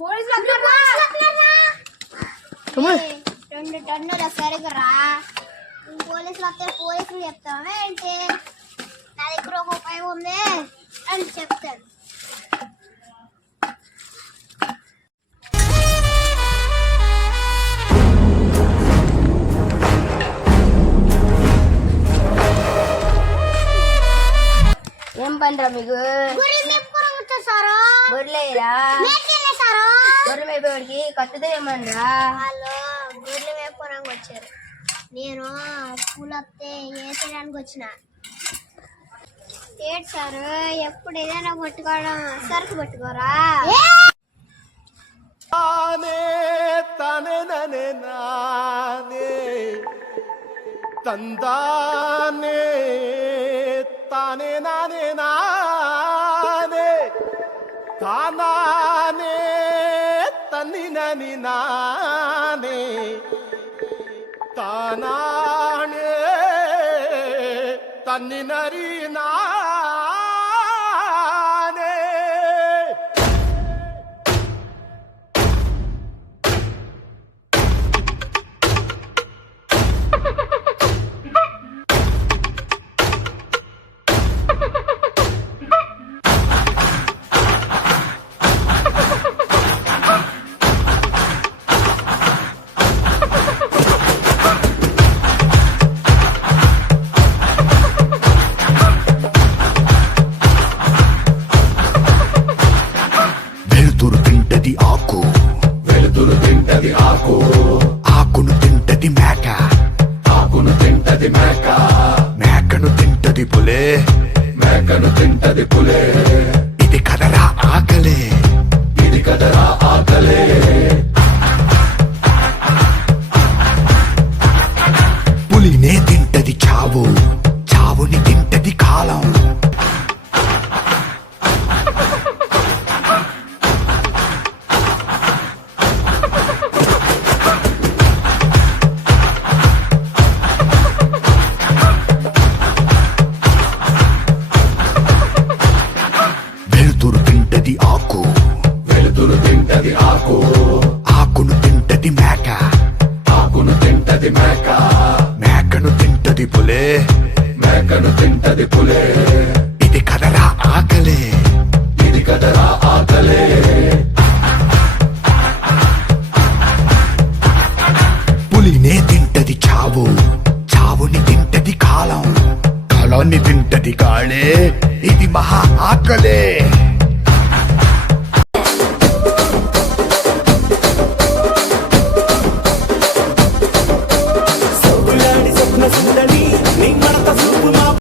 2 టన్నుల సరిగరా పోలీసులు వస్తే పోలీసులు చెప్తావా ఏంటి? నా దగ్గర ఒక ఉపాయం ఉంది అని చెప్తాను. ఏం పనిరా మీకు? గొర్రెలేరా? గొర్రె మేపేవాడికి కట్టుదే ఏమనరా? వాళ్ళు గొర్రెలు మేపుకోవడానికి వచ్చారు. నేను పూలు వస్తే వేసేయడానికి వచ్చిన. ఏంటి సార్ ఎప్పుడు ఏదైనా పట్టుకోవడం సరుకు పట్టుకోరా? తందానే తానే నానే నానే తానానే తన్నినని నానే తానానే తన్నినరి నానే. వెలుతురు తింటది ఆకు ఆకును తింటది మేక ఆకును తింటది మేక మేకను తింటది పులే మేకను తింటది పులే. ఇది కదరా ఆకలే ఇది కదరా ఆకలే. పులినే తింటది చావు చావుని తింటది కాలం. వెలుతురు తింటది ఆకు వెలుతురు తింటది ఆకు ఆకును తింటది మేక ఆకును తింటది మేక మేకను తింటది పులే మేకను తింటది పులే. ఇది కదరా ఆకలే ఇది కదరా ఆకలే. పులినే తింటది చావు చావుని తింటది కాలం కాలాన్ని తింటది కాళే ఇది మహా ఆకలే.